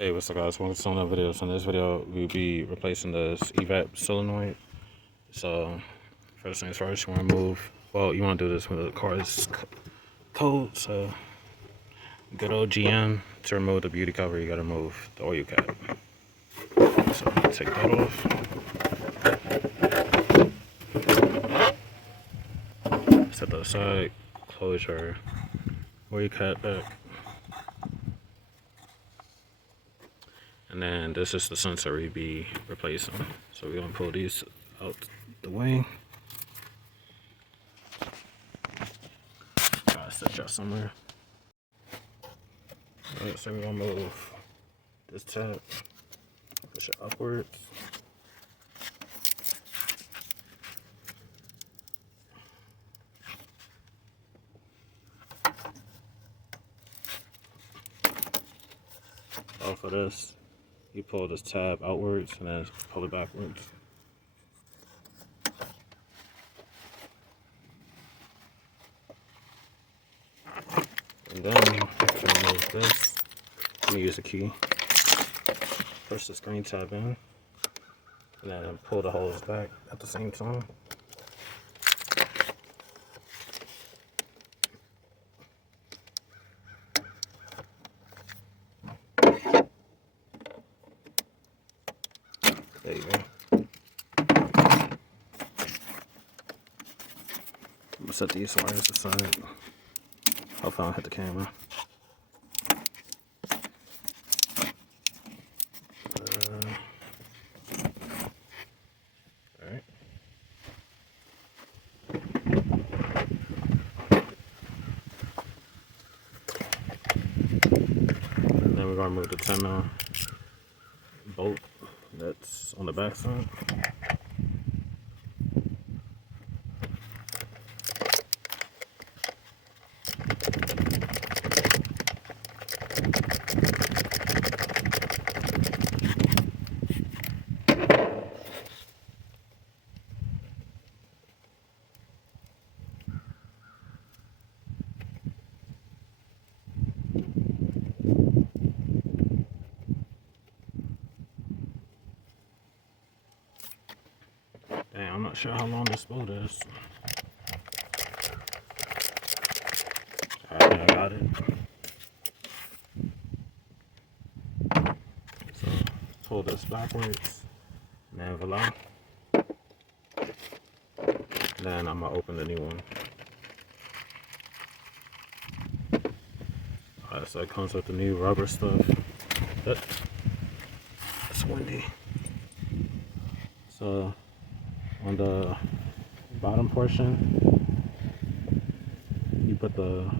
Hey, what's up guys, welcome to another video. So in this video, we'll be replacing this EVAP solenoid. So, first things first, you want to remove, well, you want to do this when the car is cold. So, good old GM, to remove the beauty cover, you got to remove the oil cap. So, take that off. Set that aside, close your oil cap back. And then this is the sensor we'll be replacing. So we're gonna pull these out the way. Try to set y'all somewhere. Alright, so we're gonna move this tab, push it upwards. Off of this, you pull this tab outwards and then pull it backwards. And then to remove this, I'm gonna use a key. Push the screen tab in, and then pull the hose back at the same time. There you go. I'm gonna set these wires aside. Hopefully I don't hit the camera. Alright. And then we're gonna move the 10 bolt that's on the back side. Dang, I'm not sure how long this bolt is. Alright, I got it. So, pull this backwards, and then voila. Then I'm gonna open the new one. Alright, so it comes with the new rubber stuff. But it's windy. So, on the bottom portion, you put the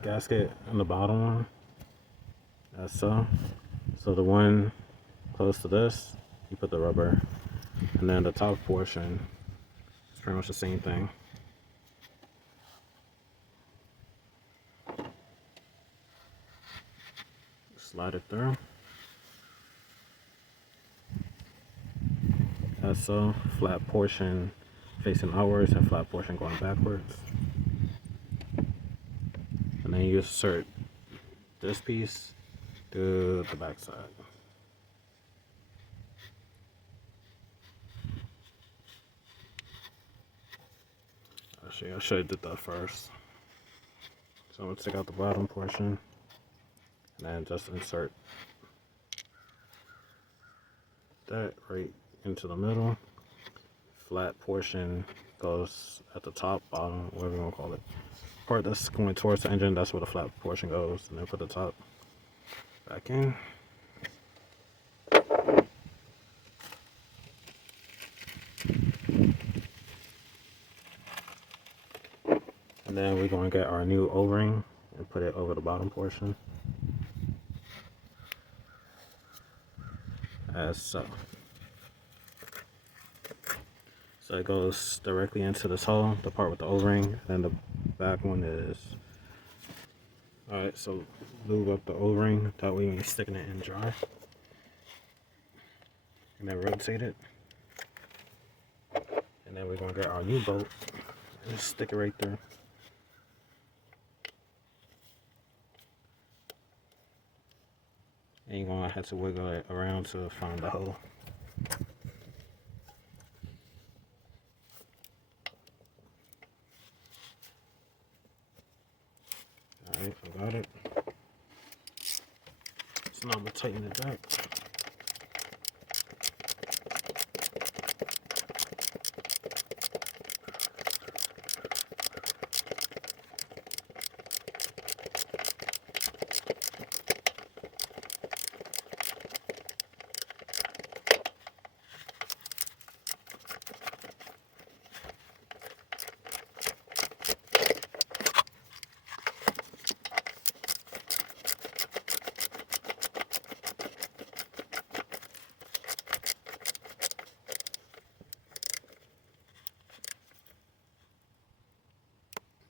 gasket on the bottom one, as so. So the one close to this, you put the rubber, and then the top portion is pretty much the same thing. Slide it through. As so, flat portion facing outwards and flat portion going backwards. And then you insert this piece to the back side. Actually, I should have did that first. So I'm gonna take out the bottom portion and then just insert that right into the middle. Flat portion goes at the top, bottom, whatever you want to call it. Part that's going towards the engine, that's where the flat portion goes, and then put the top back in. And then we're going to get our new O-ring and put it over the bottom portion, as so. So it goes directly into this hole, the part with the O-ring, and then the back one is. Alright, so lube up the O-ring, that way when you're sticking it in dry. And then rotate it. And then we're going to get our new bolt and stick it right there. And you're gonna have to wiggle it around to find the hole. Alright, I got it. So now I'm gonna tighten it back.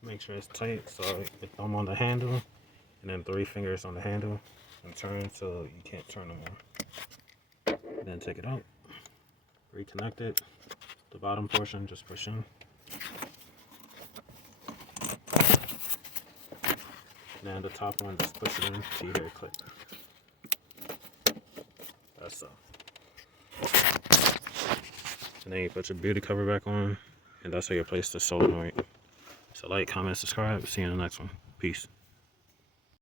Make sure it's tight, so your thumb on the handle, and then 3 fingers on the handle, and turn so you can't turn no more. Then take it out, reconnect it. The bottom portion, just push in. And the top one, just push it in till you hear it click. That's so. And then you put your beauty cover back on, and that's how you place the solenoid. So like, comment, subscribe. See you in the next one. Peace.